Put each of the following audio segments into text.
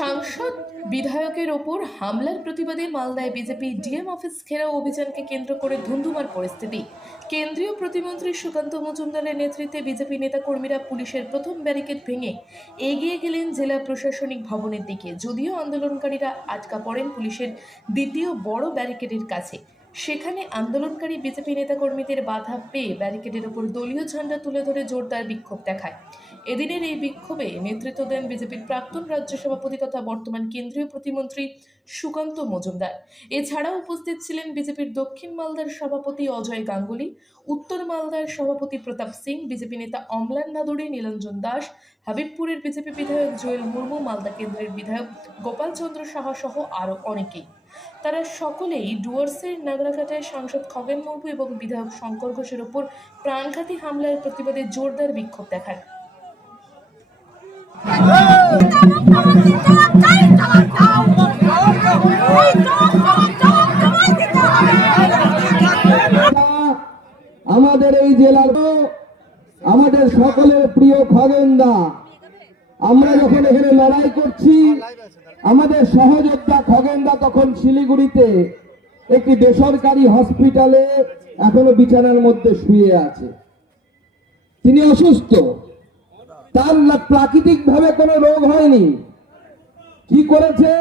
সাংসদ, বিধায়কের ওপর হামলার প্রতিবাদে মালদায় বিজেপি ডিএম অফিস ঘেরাও অভিযানকে কেন্দ্র করে ধুন্ধুমার পরিস্থিতি। কেন্দ্রীয় প্রতিমন্ত্রী সুকান্ত মজুমদারের নেতৃত্বে বিজেপি নেতাকর্মীরা পুলিশের প্রথম ব্যারিকেড ভেঙে এগিয়ে গেলেন জেলা প্রশাসনিক ভবনের দিকে। যদিও আন্দোলনকারীরা আটকা পড়েন পুলিশের দ্বিতীয় বড় ব্যারিকেডের কাছে। সেখানে আন্দোলনকারী বিজেপি নেতাকর্মীদের বাধা পেয়ে ব্যারিকেডের ওপর দলীয় ঝান্ডা তুলে ধরে জোরদার বিক্ষোভ দেখায়। এদিনের এই বিক্ষোভে নেতৃত্ব দেন বিজেপির প্রাক্তন রাজ্য সভাপতি তথা বর্তমান কেন্দ্রীয় প্রতিমন্ত্রী সুকান্ত মজুমদার। এছাড়াও উপস্থিত ছিলেন বিজেপির দক্ষিণ মালদার সভাপতি অজয় গাঙ্গুলি, উত্তর মালদার সভাপতি প্রতাপ সিং, বিজেপি নেতা অমলান ভাদুড়ি নীলঞ্জন দাস, হাবিবপুরের বিজেপি বিধায়ক জোয়েল মুর্মু, মালদা কেন্দ্রের বিধায়ক গোপাল চন্দ্র সাহা সহ আরও অনেকেই। তারা সকলেই ডুয়ার্সের নাগরাঘাটায় সাংসদ খগেন মুর্মু এবং বিধায়ক শঙ্কর ঘোষের ওপর প্রাণঘাতী হামলার প্রতিবাদে জোরদার বিক্ষোভ দেখান আমাদের এই জেলার আমাদের সকলের প্রিয় খগেন দা আমরা যখন এখানে লড়াই করছি আমাদের সহযোদ্ধা খগেন্দা তখন শিলিগুড়িতে একটি বেসরকারি হসপিটালে এখনও বিছানার মধ্যে শুয়ে আছে। তিনি অসুস্থ। তার প্রাকৃতিক ভাবে কোনো রোগ হয়নি। কি করেছে?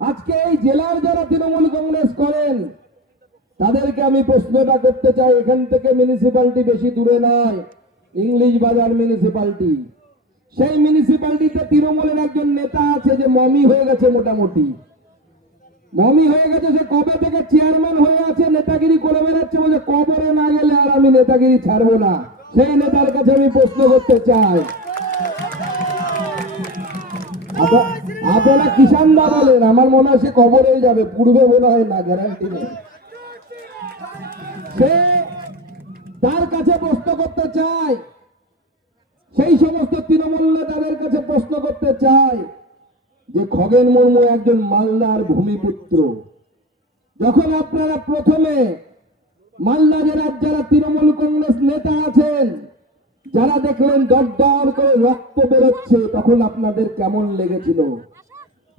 আজকে এই জেলার যারা তৃণমূল কংগ্রেস করেন, তাদেরকে আমি প্রশ্নটা করতে চাই। এখান থেকে মিউনিসিপালিটি বেশি দূরে নয়, ইংলিশ বাজার মিউনিসিপালিটি সেই মিউনিসিপ্যালিটিতে তৃণমূলের একজন নেতা আছে যে মমি হয়ে গেছে মোটামুটি। মমি হয়ে গেছে, সে কবে থেকে চেয়ারম্যান হয়ে আছে নেতাগিরি করে বেড়াচ্ছে বলে কবরে না গেলে আর আমি নেতাগিরি ছাড়বো না। সেই নেতার কাছে আমি প্রশ্ন করতে চাই। আপ- আপনারা কিষানদা বলেন, আমার মনে হয় সে কবরেই যাবে, পূর্বে মনে হয় না গ্যারান্টি নেই। সে তার কাছে প্রশ্ন করতে চাই, সেই সমস্ত তৃণমূল প্রশ্ন করতে চাই যে খগেন মুর্মু একজন মালদার ভূমিপুত্র। যখন আপনারা প্রথমে মালদা জেলার যারা তৃণমূল কংগ্রেস নেতা আছেন, যারা দেখলেন দরদর করে রক্ত বেরোচ্ছে, তখন আপনাদের কেমন লেগেছিল?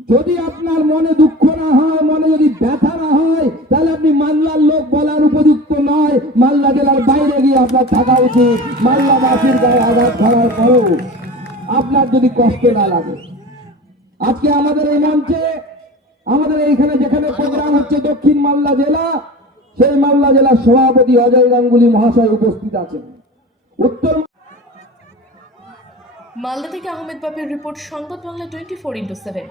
যদি আপনার মনে দুঃখ না হয়, মনে যদি ব্যথা না হয়, তাহলে আপনি মালদার লোক বলার উপযুক্ত নয়। মালদা জেলার বাইরে গিয়ে আপনার থাকা উচিত। মালদাবাসীর গায়ে আঘাত ধরার পরেও আপনার যদি কষ্ট না লাগে। আজকে আমাদের এই মঞ্চে, আমাদের এইখানে যেখানে প্রোগ্রাম হচ্ছে দক্ষিণ মালদা জেলা, সেই মালদা জেলার সভাপতি অজয় গাঙ্গুলি মহাশয় উপস্থিত আছেন। উত্তর মালদা থেকে আহমেদ বাপের report, Sangbad Bangla twenty four into seven.